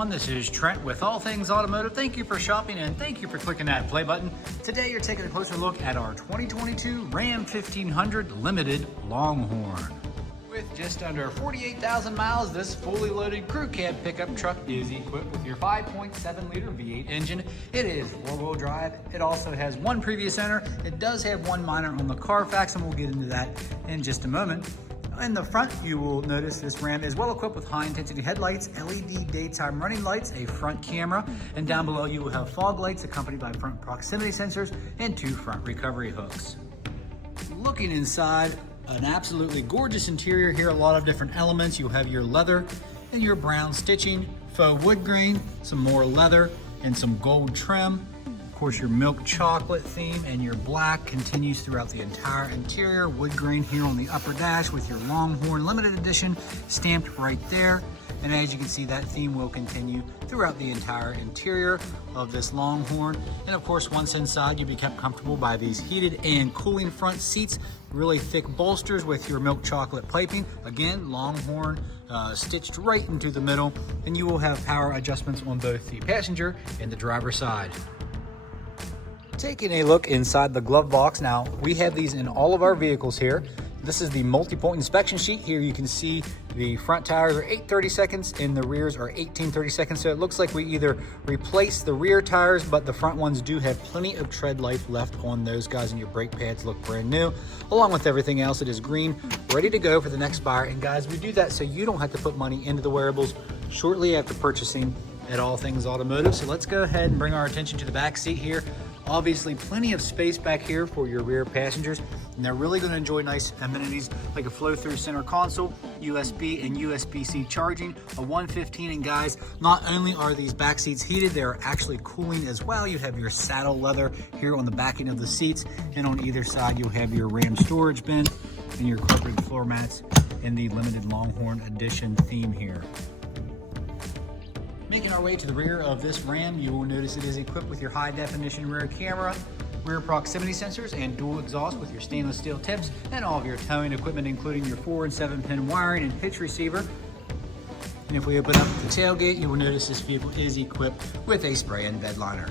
everyone, this is Trent with All Things Automotive. Thank you for shopping and thank you for clicking that play button. Today you're taking a closer look at our 2022 Ram 1500 Limited Longhorn. With just under 48,000 miles, this fully loaded crew cab pickup truck is equipped with your 5.7 liter V8 engine. It is 4-wheel drive. It also has one previous owner. It does have one minor on the Carfax, and we'll get into that in just a moment. In the front, you will notice this Ram is well equipped with high-intensity headlights, LED daytime running lights, a front camera, and down below you will have fog lights accompanied by front proximity sensors and 2 front recovery hooks. Looking inside, an absolutely gorgeous interior here, a lot of different elements. You have your leather and your brown stitching, faux wood grain, some more leather, and some gold trim. Of course, your milk chocolate theme and your black continues throughout the entire interior. Wood grain here on the upper dash with your Longhorn Limited Edition stamped right there. And as you can see, that theme will continue throughout the entire interior of this Longhorn. And of course, once inside, you'll be kept comfortable by these heated and cooling front seats, really thick bolsters with your milk chocolate piping. Again, Longhorn stitched right into the middle, and you will have power adjustments on both the passenger and the driver's side. Taking a look inside the glove box, now we have these in all of our vehicles here. This is the multi-point inspection sheet. Here you can see the front tires are 8/30 seconds and the rears are 18/30 seconds. So it looks like we either replaced the rear tires, but the front ones do have plenty of tread life left on those guys, and your brake pads look brand new. Along with everything else, it is green, ready to go for the next buyer. And guys, we do that so you don't have to put money into the wearables shortly after purchasing at All Things Automotive. So let's go ahead and bring our attention to the back seat here. Obviously, plenty of space back here for your rear passengers, and they're really going to enjoy nice amenities like a flow-through center console, USB and USB-C charging, a 115. And guys, not only are these back seats heated, they're actually cooling as well. You have your saddle leather here on the backing of the seats, and on either side you'll have your Ram storage bin and your carpeted floor mats in the limited Longhorn Edition theme here. Making our way to the rear of this Ram, you will notice it is equipped with your high definition rear camera, rear proximity sensors, and dual exhaust with your stainless steel tips, and all of your towing equipment, including your 4 and 7 pin wiring and pitch receiver. And if we open up the tailgate, you will notice this vehicle is equipped with a spray-in bed liner.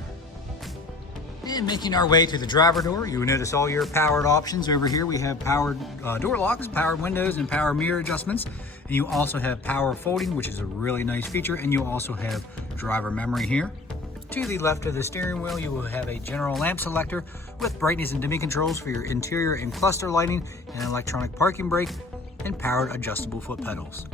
And making our way to the driver door, you will notice all your powered options. Over here we have powered door locks, powered windows, and power mirror adjustments. And you also have power folding, which is a really nice feature, and you also have driver memory here. To the left of the steering wheel, you will have a general lamp selector with brightness and dimming controls for your interior and cluster lighting, and electronic parking brake, and powered adjustable foot pedals.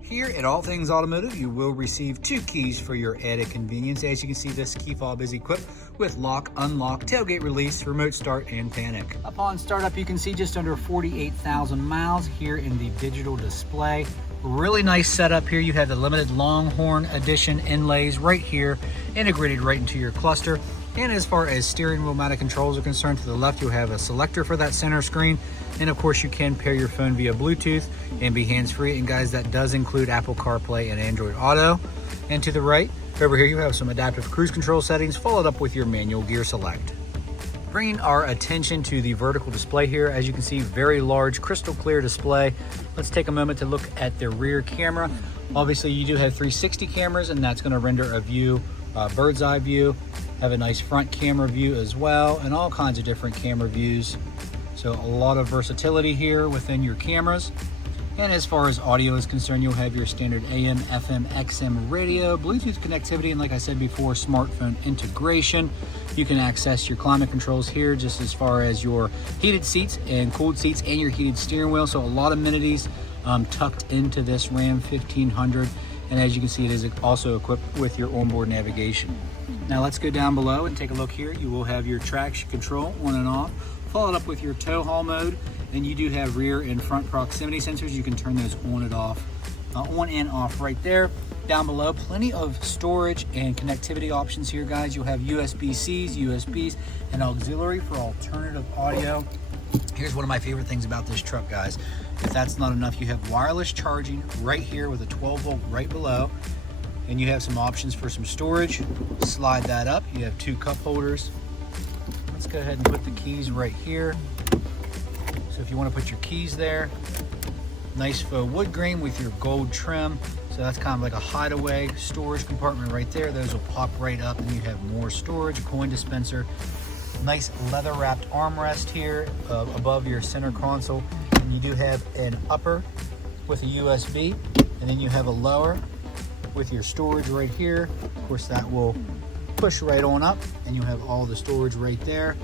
Here at All Things Automotive, you will receive 2 keys for your added convenience. As you can see, this key fob is equipped with lock, unlock, tailgate release, remote start, and panic. Upon startup, you can see just under 48,000 miles here in the digital display. Really nice setup here. You have the limited Longhorn Edition inlays right here, integrated right into your cluster. And as far as steering wheel mounted controls are concerned, to the left you'll have a selector for that center screen. And of course you can pair your phone via Bluetooth and be hands-free. And guys, that does include Apple CarPlay and Android Auto. And to the right, over here you have some adaptive cruise control settings, followed up with your manual gear select. Bringing our attention to the vertical display here, as you can see, very large, crystal clear display. Let's take a moment to look at the rear camera. Obviously you do have 360 cameras, and that's going to render a view, bird's eye view. Have a nice front camera view as well, and all kinds of different camera views. So a lot of versatility here within your cameras. And as far as audio is concerned, you'll have your standard AM, FM, XM radio, Bluetooth connectivity, and like I said before, smartphone integration. You can access your climate controls here, just as far as your heated seats and cooled seats and your heated steering wheel. So a lot of amenities tucked into this Ram 1500. And as you can see, it is also equipped with your onboard navigation. Now let's go down below and take a look here. You will have your traction control on and off, followed up with your tow haul mode. And you do have rear and front proximity sensors. You can turn those on and off right there. Down below, plenty of storage and connectivity options here, guys. You'll have USB-Cs, USBs, and auxiliary for alternative audio. Here's one of my favorite things about this truck, guys. If that's not enough, you have wireless charging right here with a 12 volt right below. And you have some options for some storage. Slide that up. You have 2 cup holders. Let's go ahead and put the keys right here. So if you want to put your keys there, nice faux wood grain with your gold trim. So So that's kind of like a hideaway storage compartment right there. Those will pop right up and you have more storage, a coin dispenser. Nice leather wrapped armrest here above your center console. And you do have an upper with a USB, and then you have a lower with your storage right here. Of course, that will push right on up and you have all the storage right there.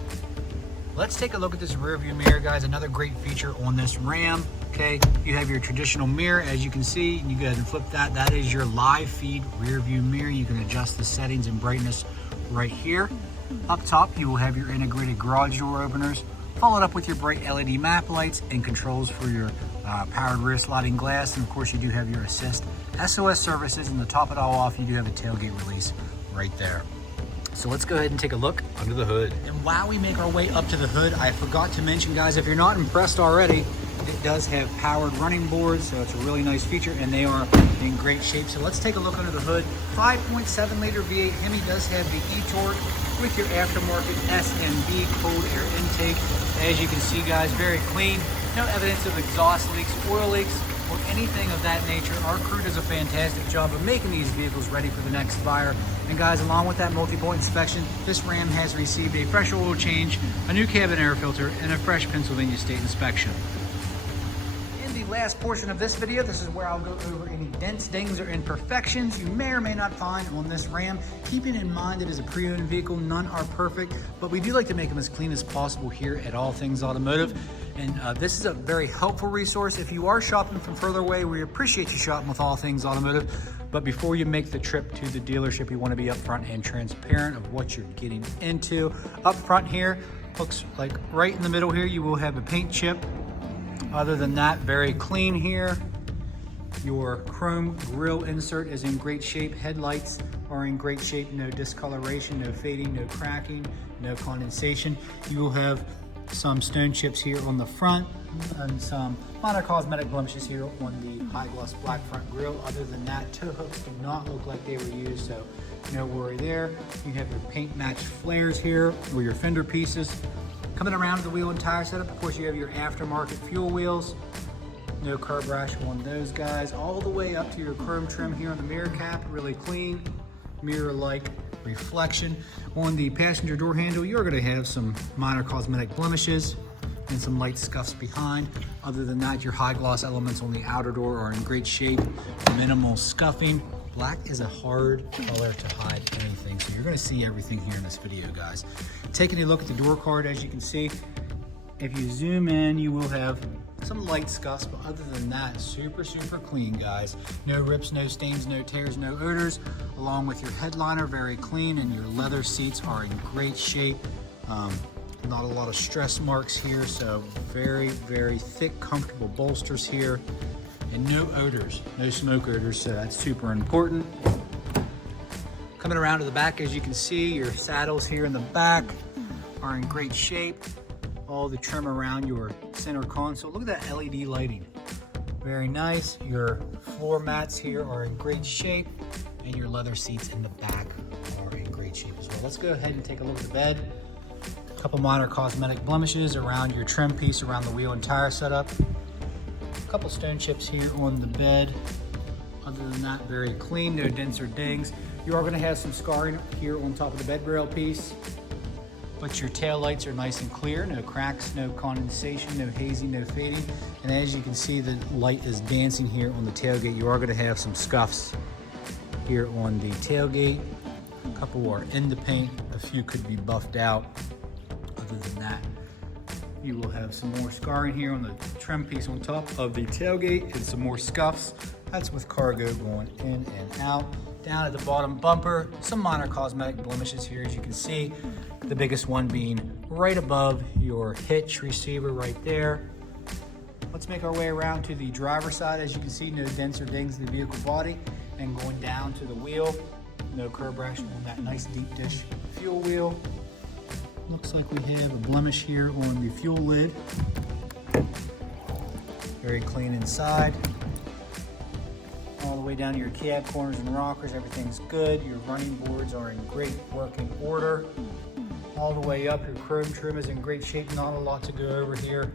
Let's take a look at this rear view mirror, guys. Another great feature on this Ram. Okay, you have your traditional mirror, as you can see, and you go ahead and flip that. That is your live feed rear view mirror. You can adjust the settings and brightness right here. Up top, you will have your integrated garage door openers, followed up with your bright LED map lights and controls for your powered rear sliding glass. And of course, you do have your assist SOS services, and to top it all off, you do have a tailgate release right there. So let's go ahead and take a look under the hood. And while we make our way up to the hood, I forgot to mention, guys, if you're not impressed already, it does have powered running boards, so it's a really nice feature, and they are in great shape. So let's take a look under the hood. 5.7 liter V8 Hemi does have the E-Torque with your aftermarket S&B cold air intake. As you can see, guys, very clean. No evidence of exhaust leaks, oil leaks, or anything of that nature. Our crew does a fantastic job of making these vehicles ready for the next buyer. And guys, along with that multi-point inspection, this Ram has received a fresh oil change, a new cabin air filter, and a fresh Pennsylvania state inspection. In the last portion of this video, this is where I'll go over any dents, dings, or imperfections you may or may not find on this Ram. Keeping in mind it is a pre-owned vehicle, none are perfect, but we do like to make them as clean as possible here at All Things Automotive. And this is a very helpful resource. If you are shopping from further away, we appreciate you shopping with All Things Automotive. But before you make the trip to the dealership, you want to be upfront and transparent of what you're getting into. Up front here, looks like right in the middle here, you will have a paint chip. Other than that, very clean here. Your chrome grille insert is in great shape. Headlights are in great shape. No discoloration, no fading, no cracking, no condensation. You will have some stone chips here on the front and some minor cosmetic blemishes here on the high gloss black front grille. Other than that, tow hooks do not look like they were used, so no worry there. You have your paint matched flares here or your fender pieces. Coming around to the wheel and tire setup, of course, you have your aftermarket fuel wheels. No curb rash on those guys. All the way up to your chrome trim here on the mirror cap, really clean, mirror-like reflection. On the passenger door handle, you're going to have some minor cosmetic blemishes and some light scuffs behind. Other than that, your high gloss elements on the outer door are in great shape, minimal scuffing. Black is a hard color to hide anything, so you're going to see everything here in this video, guys. Taking a look at the door card, as you can see, if you zoom in, you will have some light scuffs, but other than that, super clean, guys. No rips, no stains, no tears, no odors. Along with your headliner, very clean, and your leather seats are in great shape. Not a lot of stress marks here, so very thick, comfortable bolsters here, and no odors, no smoke odors, so that's super important. Coming around to the back, as you can see, your saddles here in the back are in great shape. All the trim around your center console. Look at that LED lighting. Very nice. Your floor mats here are in great shape, and your leather seats in the back are in great shape as well. Let's go ahead and take a look at the bed. A couple minor cosmetic blemishes around your trim piece, around the wheel and tire setup. A couple stone chips here on the bed. Other than that, very clean, no dents or dings. You are going to have some scarring here on top of the bed rail piece, but your tail lights are nice and clear, no cracks, no condensation, no hazy, no fading. And as you can see, the light is dancing here on the tailgate. You are going to have some scuffs here on the tailgate. A couple are in the paint, a few could be buffed out. Other than that, you will have some more scarring here on the trim piece on top of the tailgate and some more scuffs. That's with cargo going in and out. Down at the bottom bumper, some minor cosmetic blemishes here, as you can see. The biggest one being right above your hitch receiver right there. Let's make our way around to the driver's side. As you can see, no dents or dings in the vehicle body. And going down to the wheel, no curb rash on that nice deep dish fuel wheel. Looks like we have a blemish here on the fuel lid. Very clean inside. All the way down to your cab corners and rockers, everything's good. Your running boards are in great working order. All the way up, your chrome trim is in great shape. Not a lot to go over here.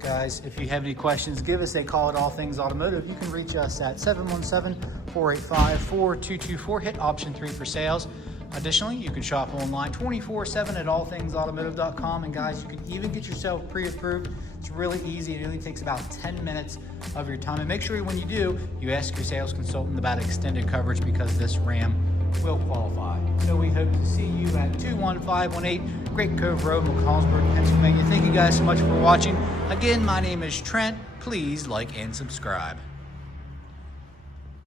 Guys, if you have any questions, give us a call at All Things Automotive. You can reach us at 717-485-4224. Hit option 3 for sales. Additionally, you can shop online 24/7 at allthingsautomotive.com. And guys, you can even get yourself pre-approved. It's really easy. It only takes about 10 minutes of your time. And make sure when you do, you ask your sales consultant about extended coverage, because this Ram will qualify. So we hope to see you at 21518 Great Cove Road, McCallsburg, Pennsylvania. Thank you guys so much for watching. Again, my name is Trent. Please like and subscribe.